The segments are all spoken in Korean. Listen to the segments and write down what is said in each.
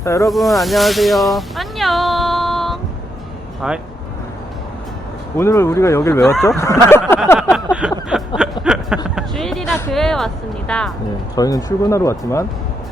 자, 여러분 안녕하세요. 안녕. 아이, 오늘은 우리가 여길 왜 왔죠? 주일이라 교회에 왔습니다. 네, 저희는 출근하러 왔지만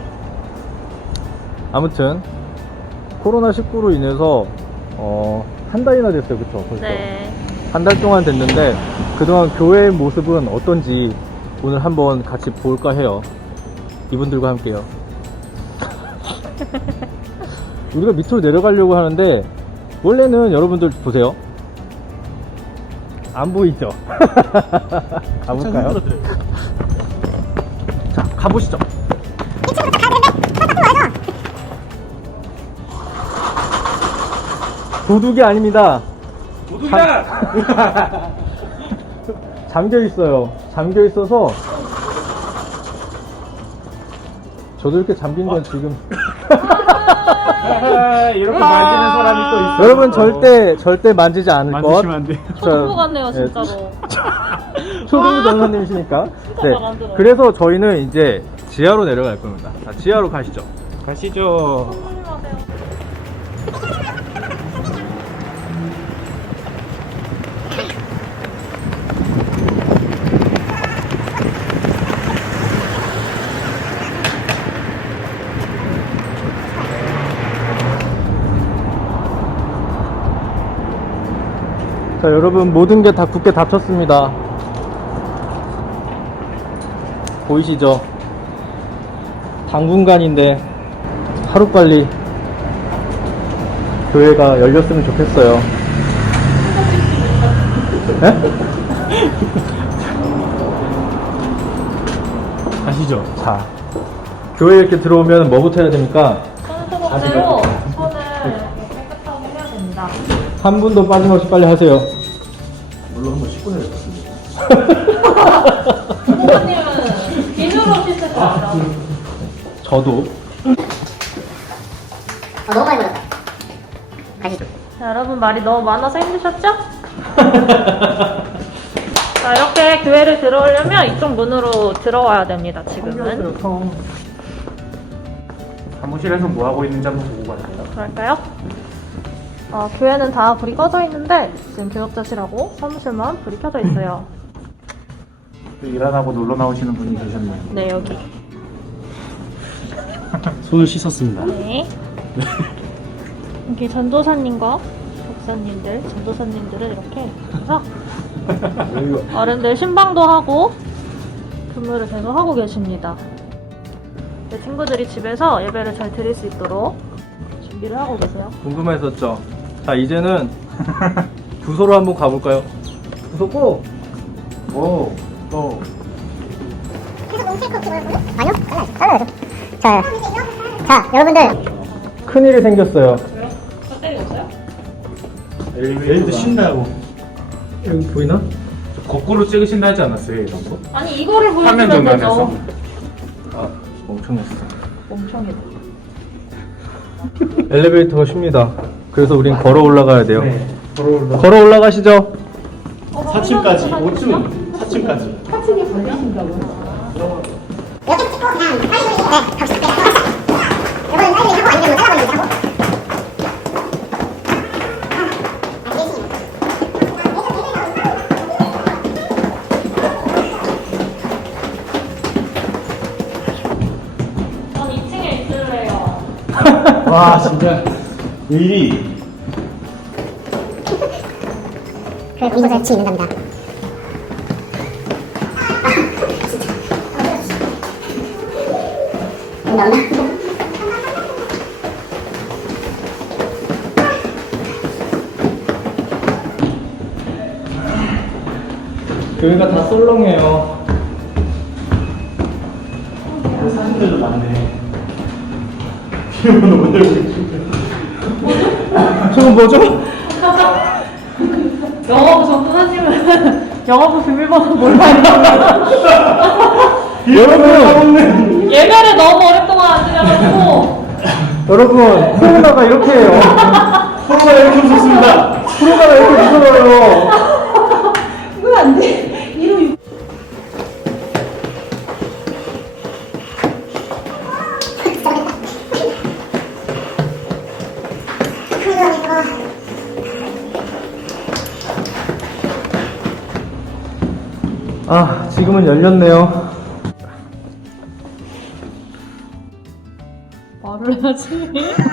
아무튼 코로나19로 인해서 한 달이나 됐어요. 그쵸? 벌써 네. 한 달 동안 됐는데 그동안 교회의 모습은 어떤지 오늘 한번 같이 볼까 해요. 이분들과 함께요. 우리가 밑으로 내려가려고 하는데 원래는 여러분들 보세요. 안 보이죠? 가볼까요? 자, 가보시죠. 도둑이 아닙니다. 도둑이다! 잠겨 있어요. 잠겨 있어서 저도 이렇게 잠긴 건 지금 이렇게 만지는 사람이 또 있어. 여러분 절대 만지지 않을 것. 만지시면 안 돼요. 초등부 같네요, 네. 진짜로. 초등부 전사님이시니까. 네. 말 안 들어요. 그래서 저희는 이제 지하로 내려갈 겁니다. 자, 지하로 가시죠. 가시죠. 조심하세요. 자, 여러분 모든 게 다 굳게 닫혔습니다. 보이시죠? 당분간인데 하루빨리 교회가 열렸으면 좋겠어요. 네? 가시죠. 자, 교회 이렇게 들어오면 뭐부터 해야 됩니까? 손소독제로 손을 이렇게 깨끗하게 해야 됩니다. 한 분도 빠짐없이 빨리 하세요. 물론 한번 10분을 했습니다. 부모님은 비누로 씻을 거죠. 저도. 너무 많이 물었다. 가시죠. 자, 여러분 말이 너무 많아서 힘드셨죠? 자, 이렇게 교회를 들어오려면 이쪽 문으로 들어와야 됩니다, 지금은. 사무실에서 뭐 하고 있는지 한번 보고 가세요. 그럴까요? 교회는 다 불이 꺼져 있는데 지금 교역자실하고 사무실만 불이 켜져 있어요. 일 안 하고 놀러 나오시는 분이 계셨네요. 네, 여기. 손을 씻었습니다. 네. 여기 전도사님과 목사님들, 전도사님들은 이렇게 해서 어른들 신방도 하고 근무를 계속 하고 계십니다. 내 친구들이 집에서 예배를 잘 드릴 수 있도록 준비를 하고 계세요. 궁금했었죠? 자, 이제는 주소로 한번 가볼까요? 주소 꼭! 오, 또. 아니요? 잘라야죠. 자, 여러분들. 큰일이 생겼어요. 배터리 없어요? 엘리베이터 신다고. 여기 보이나? 거꾸로 찍으신다 하지 않았어요, 이런 거? 아니, 이거를 화면 보여주면 되죠. 전환해서? 아, 멍청했어. 멍청이다. 엘리베이터가 쉽니다. 그래서 우린 걸어 올라가야 돼요. 네. 걸어 걸어 올라가시죠. 4층까지, 5층, 4층까지. 이렇게 찍고 그냥 빨리 네, 갑시다. 여러분 빨리 하고 아니면 잘라버리기 하고. 전 2층에 있을래요. 와, 진짜. 일이. 그래, 이곳에 같이 있는답니다. 나온다. 교회가 다 썰렁해요. 사진들도 많네. 비밀번호 못 내고 계시고. 저건 뭐죠? 영어부 전문하시면 영어부 비밀번호 몰라요. 여러분! 예배를 너무 오랫동안 안 드려가지고 여러분, 코로나가 이렇게 해요. 코로나 이렇게 무섭습니다. 코로나가 이렇게 무서워요. 이건 안 돼. 이름 지금은 열렸네요. 말을 해야지.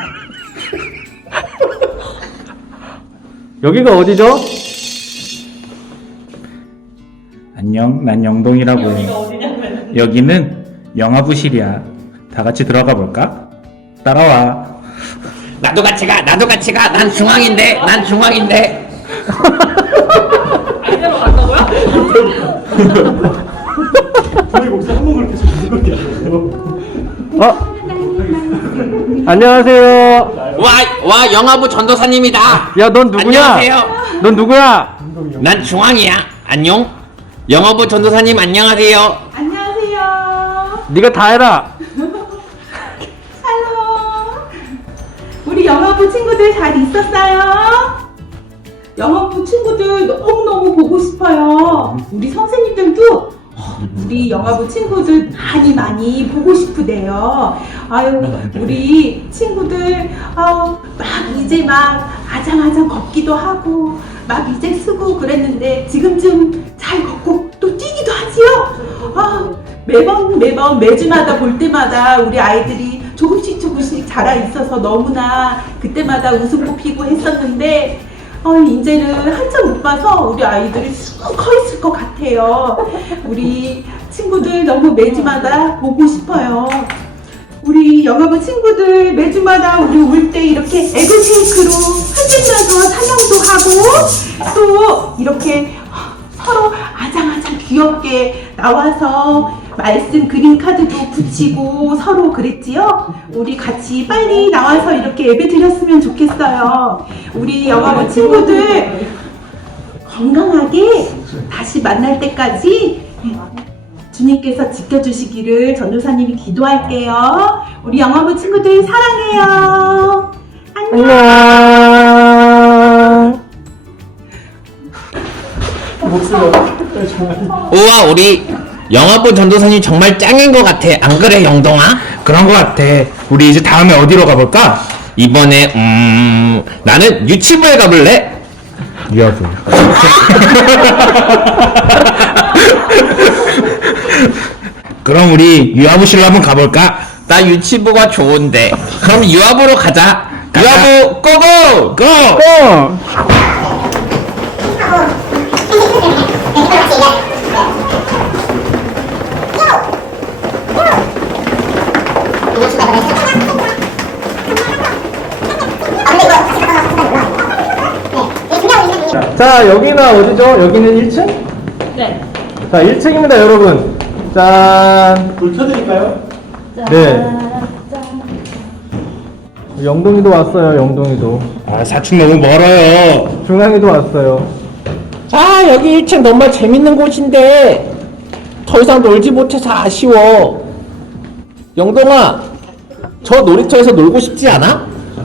여기가 어디죠? 안녕, 난 영동이라고 해. 여기는 영화부실이야. 다 같이 들어가 볼까? 따라와. 나도 같이 가. 나도 같이 가. 난 중앙인데. 난 중앙인데. 이대로 간다고요? 저희 목사 한 번 그렇게 그렇게 하세요. 안녕하세요. 와 영화부 전도사님이다. 야, 넌 누구냐? 안녕하세요. 넌 누구야? 난 중앙이야. 안녕. 영화부 전도사님 안녕하세요. 안녕하세요. 네가 다 해라. 샬롬. 우리 영어부 친구들 잘 있었어요? 영어부 친구들 너무너무 보고 싶어요. 우리 선생님들도 우리 영어부 친구들 많이 보고 싶으대요. 아유, 우리 친구들 막 이제 막 아장아장 걷기도 하고 막 이제 쓰고 그랬는데 지금쯤 잘 걷고 또 뛰기도 하지요. 매번 매주마다 볼 때마다 우리 아이들이 조금씩 자라 있어서 너무나 그때마다 웃음꽃 피고 했었는데 이제는 한참 못 봐서 우리 아이들이 쑥 커 있을 것 같아요. 우리 친구들 너무 매주마다 보고 싶어요. 우리 영어부 친구들 매주마다 우리 올 때 이렇게 에그쉐이크로 흔들면서 사냥도 하고 또 이렇게 서로 아장아장 귀엽게 나와서 말씀 그림 카드도 붙이고 서로 그랬지요? 우리 같이 빨리 나와서 이렇게 예배 드렸으면 좋겠어요. 우리 영어부 친구들 건강하게 다시 만날 때까지 주님께서 지켜주시기를 전도사님이 기도할게요. 우리 영어부 친구들 사랑해요. 안녕. 우와 우리 영화부 전도사님 정말 짱인 것 같아. 안 그래 영동아? 그런 거 같아. 우리 이제 다음에 어디로 가볼까? 이번에 나는 유치부에 가볼래. 유아부. 그럼 우리 유아부실로 한번 가볼까? 나 유치부가 좋은데. 그럼 유아부로 가자. 유아부 고고! 고! 자, 여기가 어디죠? 여기는 1층? 네. 자, 1층입니다, 여러분. 짠. 불 켜드릴까요? 네. 영동이도 왔어요, 영동이도. 아, 4층 너무 멀어요. 중앙이도 왔어요. 자 여기 1층 정말 재밌는 곳인데 더 이상 놀지 못해서 아쉬워. 영동아 저 놀이터에서 놀고 싶지 않아?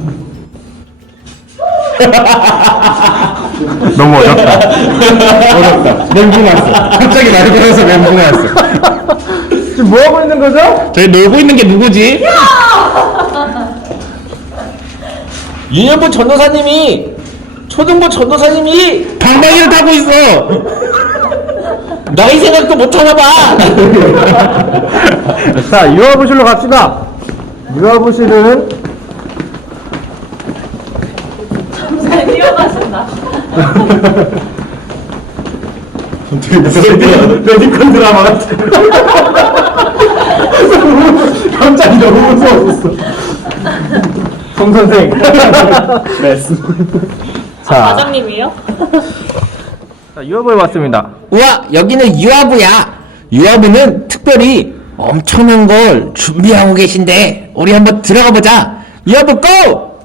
너무 어렵다. 어렵다. 멘붕 왔어. 갑자기 말 걸어서 멘붕 왔어. 지금 뭐 하고 있는 거죠? 저희 놀고 있는 게 누구지? 유년부 전도사님이 초등부 전도사님이 방방이를 타고 있어. 나이 생각도 못하나 봐. 자, 유아부실로 갑시다. 유아부실은 잘 뛰어가신다. 레디컨 드라마 같아. 갑자기 너무 무서웠어. 송 선생. 자, 과장님이요? 자, 유아부에 왔습니다. 우와 여기는 유아부야. 유아부는 특별히 엄청난 걸 준비하고 계신데 우리 한번 들어가 보자. 유아부 고!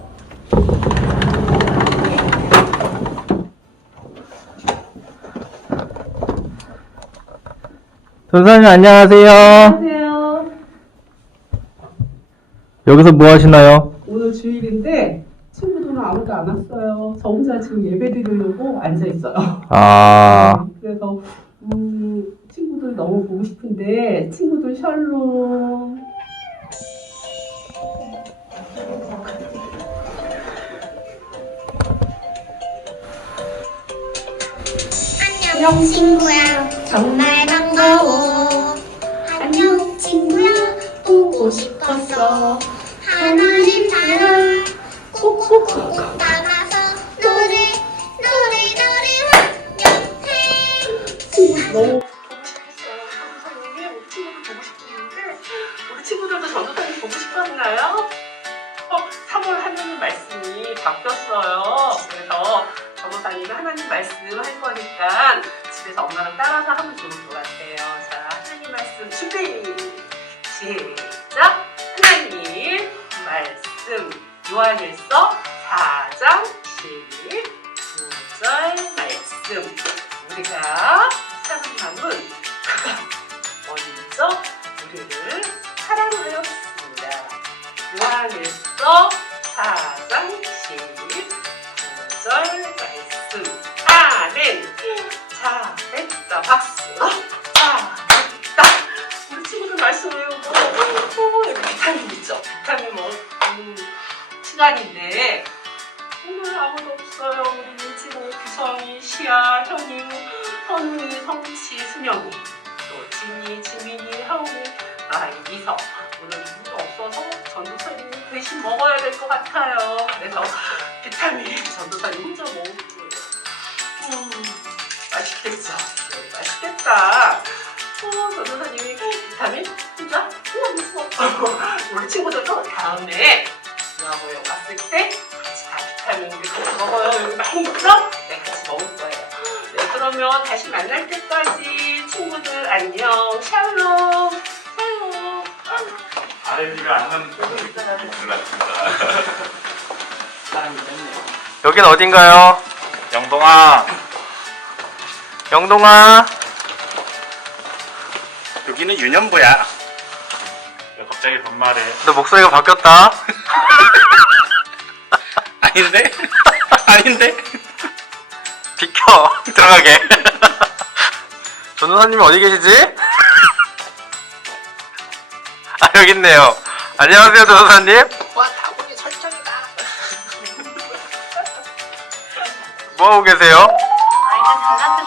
전사님 안녕하세요. 안녕하세요. 여기서 뭐 하시나요? 오늘 주일인데 친구들은 아무도 안 왔어요. 저 혼자 지금 예배 드리려고 앉아 있어요. 아, 그래서 친구들 너무 보고 싶은데 친구들 샬롬. 안녕 친구야 정말 반가워 반가워. 안녕 친구야, 보고 싶었어. 하나님 나라 꼭꼭꼭 따라서 노래 환영해. 우리 친구들도 전도사님 보고 싶었나요? 3월 하나님 말씀이 바뀌었어요. 그래서 전도사님이 하나님 말씀 할 거니까 집에서 엄마랑 따라서 하면 좋을 것 같아요. 자, 하나님 말씀 준비! 시작! 하나님 말씀 요한일서 4장 19절 말씀 우리가 사랑함은 그가 먼저 우리를 사랑하였습니다. 요한일서 4장 19절 말씀. 아멘. 잘했다. 박수. 잘했다. 우리 친구들 말씀 외우고 여기 비타민 있죠? 비타민 시간인데 오늘 아무도 없어요. 우리 친구 규성이, 시아, 현유, 선우이, 성치, 수명이 또 진이, 지민이, 하웅이, 나이, 미서 오늘 누구도 없어서 전도사님 대신 먹어야 될 것 같아요. 그래서 비타민 전도사님 혼자 먹을 거예요. 맛있겠죠? 네, 맛있겠다. 전도사님이 비타민 혼자 먹어. 우리 친구들도 다음에 누나모여 왔을 때 같이 다 비타민 같이 먹어요. 여기 많이 있죠? 네, 같이 먹을 거예요. 네, 그러면 다시 만날 때까지 친구들 안녕. 샬롬. 샬롬. 아이디가 안 나는 여긴 어딘가요? 영동아, 영동아. 여기는 유년부야. 왜 갑자기 반말해? 너 목소리가 바뀌었다. 아닌데? 아닌데? 비켜. 들어가게. 전도사님이 어디 계시지? 아, 여기 있네요. 안녕하세요, 전도사님. 와, 다보니 설정이다. 뭐 하고 계세요? 아이는 달란트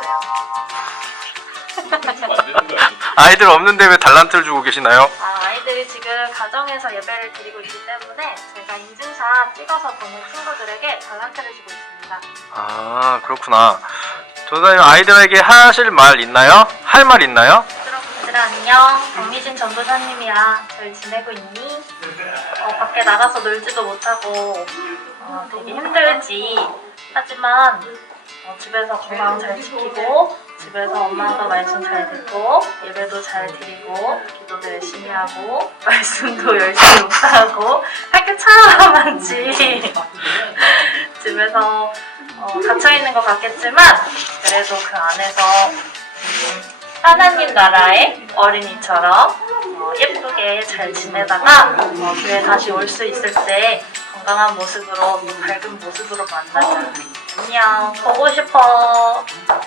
주고 있어요. 아이들 없는데 왜 달란트를 주고 계시나요? 아이들이 지금 가정에서 예배를 드리고 있기 때문에 제가 인증샷 찍어서 보낸 친구들에게 달란트를 주고 있습니다. 아, 그렇구나. 전도사님, 아이들에게 하실 말 있나요? 할 말 있나요? 얘들아 안녕. 박미진 전도사님이야. 잘 지내고 있니? 밖에 나가서 놀지도 못하고 되게 힘들지. 하지만 집에서 건강 잘 지키고 집에서 엄마도 말씀 잘 듣고 예배도 잘 드리고 기도도 열심히 하고 말씀도 열심히 묵상하고 할 게 참 많지. 집에서 갇혀있는 것 같겠지만 그래도 그 안에서 하나님 나라의 어린이처럼 예쁘게 잘 지내다가 교회 다시 올 수 있을 때 건강한 모습으로 밝은 모습으로 만나자. 안녕. 보고 싶어.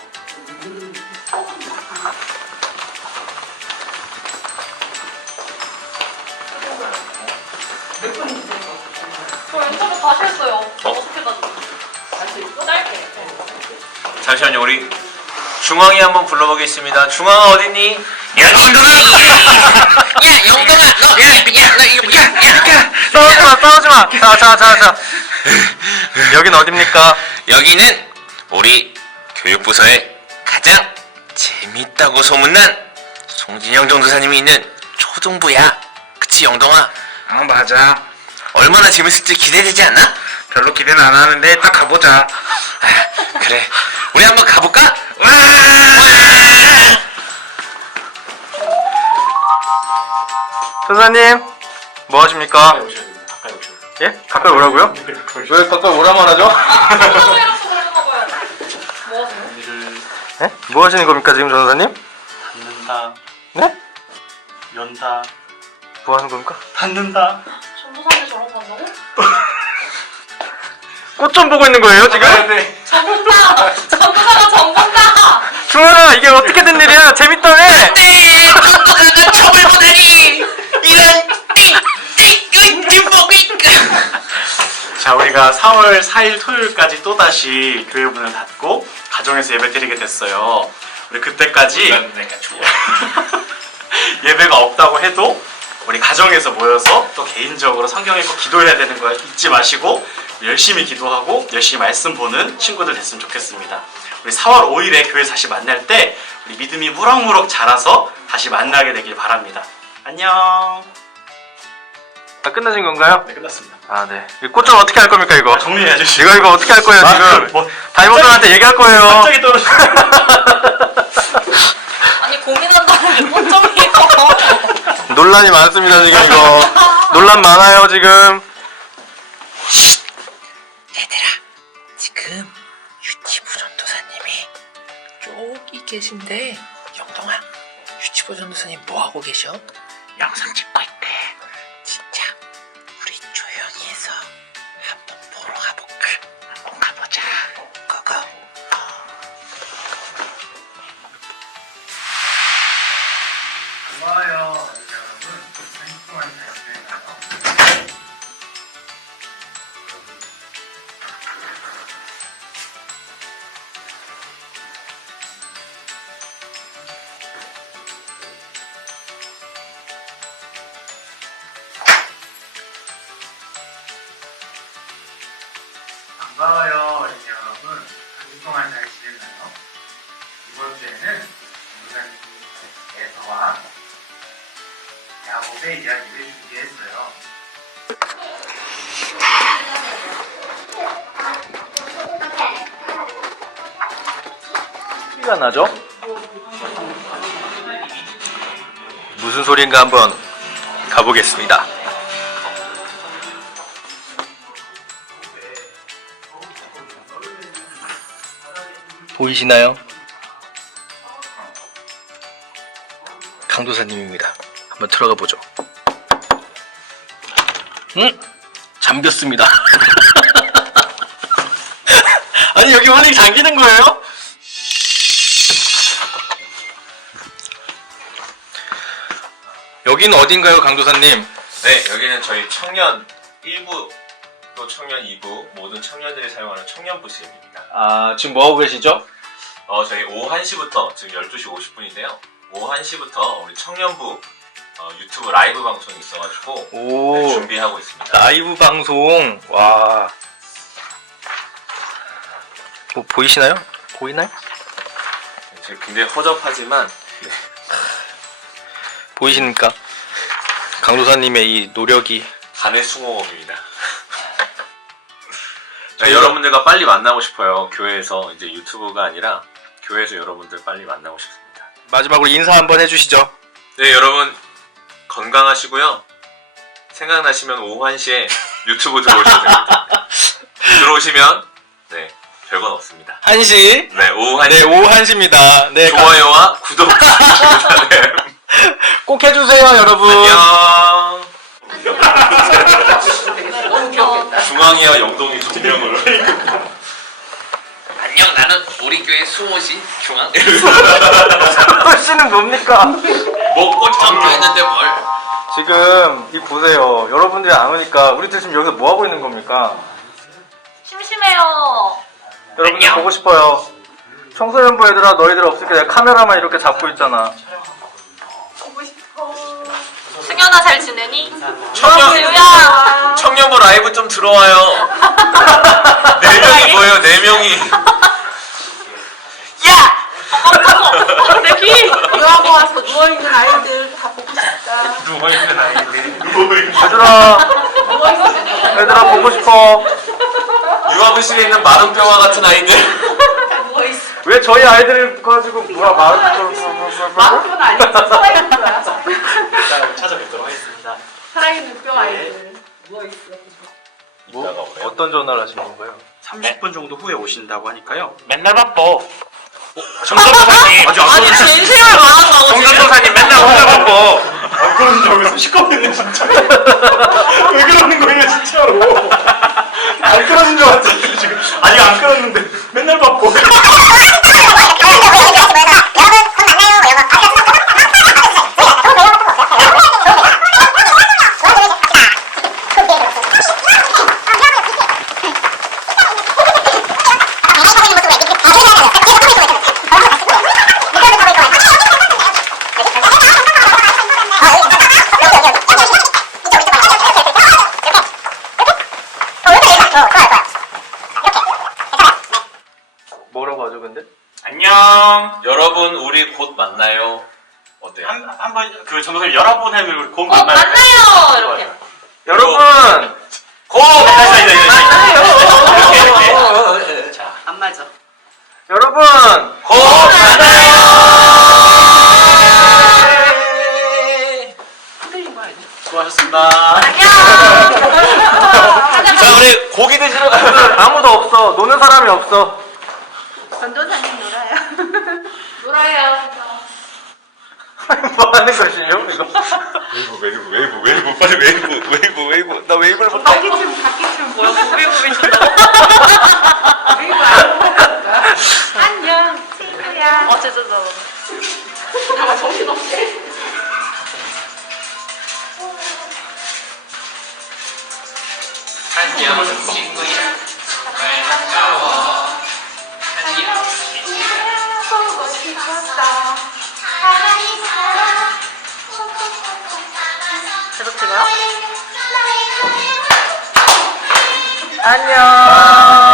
저 인터뷰 다시 했어요. 어떻게 다시? 짧게. 잠시만요, 우리 중앙이 한번 불러보겠습니다. 중앙아 어딨니? 야, 영동아! 야, 영동아! 너 이거 싸우지마. 자. 여긴 어딥니까? 여기는 우리 교육부서에 가장 재밌다고 소문난 송진영 전도사님이 있는 초등부야. 그치, 영동아? 맞아. 얼마나 재밌을지 기대되지 않나? 별로 기대는 안 하는데 딱 가보자. 그래, 우리 한번 가볼까? 와! 전사님, 뭐 하십니까? 예? 가까이 오라고요? 왜 가까이 오라만 하죠? 네? 뭐 하시는 겁니까 지금 전사님? 닫는다, 네? 연다, 뭐 하는 겁니까? 닫는다. 전도사님 저런 거 한다고? 꽃 좀 보고 있는 거예요 지금? 네. 전도사가 전본다! 중원아 이게 어떻게 된 일이야? 재밌다며? 네! 전도사가 척을 보다니! 이런 띵띵띵띵띵 자, 우리가 4월 4일 토요일까지 또다시 교회 문을 닫고 가정에서 예배 드리게 됐어요. 우리 그때까지 예배가 없다고 해도 우리 가정에서 모여서 또 개인적으로 성경 읽고 기도해야 되는 거 잊지 마시고 열심히 기도하고 열심히 말씀 보는 친구들 됐으면 좋겠습니다. 우리 4월 5일에 교회에서 다시 만날 때 우리 믿음이 무럭무럭 자라서 다시 만나게 되길 바랍니다. 안녕. 다 끝나신 건가요? 네, 끝났습니다. 아, 네. 이 꽃전 어떻게 할 겁니까, 이거? 정리해 주시죠. 이거 어떻게 할 거예요, 지금? 뭐 다이버들한테 얘기할 거예요. 갑자기 떨어져. 아니 고민한다는 게 꽃점이에요. 논란이 많습니다, 지금 이거. 논란 많아요, 지금. 얘들아, 지금 유치부 전도사님이 저기 계신데 영동아, 유치부 전도사님 뭐하고 계셔? 영상 찍고 있대. 진짜 우리 조용히 해서 한번 보러 가볼까? 한번 가보자. 고고. 고마워요. 여러분, 행복한 잘 지내나요? 반가워요, 어린이 여러분. 한동안 잘 지냈나요? 이번 주에는 전도사님이 에서와 야곱의 이야기를 준비했어요. 소리가 나죠? 무슨 소리인가 한번 가보겠습니다. 보이시나요? 강도사님입니다. 한번 들어가 보죠. 잠겼습니다. 아니 여기 문이 잠기는 거예요? 여기는 어딘가요, 강도사님? 네, 여기는 저희 청년 1부 또 청년 2부 모든 청년들이 사용하는 청년 부스입니다. 아, 지금 뭐 하고 계시죠? 저희 오후 1시부터 지금 12시 50분인데요. 오후 1시부터 우리 청년부 유튜브 라이브 방송이 있어가지고 오, 네, 준비하고 있습니다. 라이브 방송. 와. 뭐 보이시나요? 보이나요? 지금 굉장히 허접하지만 네. 보이십니까? 강도사님의 이 노력이. 간의 수공업입니다. 네, 여러분들과 빨리 만나고 싶어요. 교회에서 이제 유튜브가 아니라 교회에서 여러분들 빨리 만나고 싶습니다. 마지막으로 인사 한번 해주시죠. 네, 여러분 건강하시고요. 생각나시면 오후 1시에 유튜브 들어오시면 됩니다. 들어오시면 네, 별건 없습니다. 1시. 네, 오후 1시. 네, 오후 1시입니다. 네, 좋아요와 구독 부탁드립니다. 네. 꼭 해주세요, 여러분. 안녕. 중앙이와 영동이 두 명을. 안녕, 나는 우리 교회 수호신 중앙. 씨는 뭡니까? 먹고 장조했는데 뭘? 지금 이 보세요. 여러분들이 안 오니까 우리들 지금 여기서 뭐 하고 있는 겁니까? 심심해요. 여러분들 안녕. 보고 싶어요. 청소년부 얘들아, 너희들 없으니까 내가 카메라만 이렇게 잡고 있잖아. 승현아 잘 지내니? 청년, 재우야. 청년부 라이브 좀 들어와요. 4명이 보여요, 4명이. 야! 내 귀! 유하고 와서 누워있는 아이들 다 보고 싶다. 누워있는 아이들. 얘들아 보고 싶어. 유아부실에 있는 마른뼈와 같은 아이들. 누워있어. 왜 저희 아이들을 가지고 뭐라 마음표는 아니지. 살아있는 거야. 일단 찾아뵙도록 하겠습니다. 살아있는 뼈 아이들. 누워있어. 이따가 오래요. 어떤 전화를 하신 건가요? 30분 정도 후에 오신다고 하니까요. 맨날 바빠. 정전도사님. 아니 진심을 말한다고 지금. 정전도사님 맨날 혼자 바빠. 안 그러는 줄 알고 시끄럽네 진짜. 왜 그러는 거예요 진짜로. 안 끊어진 줄 알았는데 지금. 아직 안 끊었는데 맨날 바빠. 여러분 우리 곧 만나요. 어때요? 한번 그 전도사님 여러분 해면 우리 곧 만나요! 만나요. 이렇게. 여러분 곧 이렇게. 자, 안 맞아. 여러분 곧 만나요. 흔들린 거 아니야? 수고하셨습니다. 자, 우리 고기 드시러 가는 분들 아무도 없어. 노는 사람이 없어. 전도사님 놀아요. 놀아요. 뭐 하는 것이요? 이거. 웨이브, 빨리 웨이브. 나 웨이브를 못해. 각기춤 뭐야? 구비구비 준다고? 웨이브 안 보니까. 안녕, 친구야. 진짜. 아, 정신없네. 안녕, 친구야. 반가워. 안녕. 보고 싶었어. 계속 찍어요? 안녕.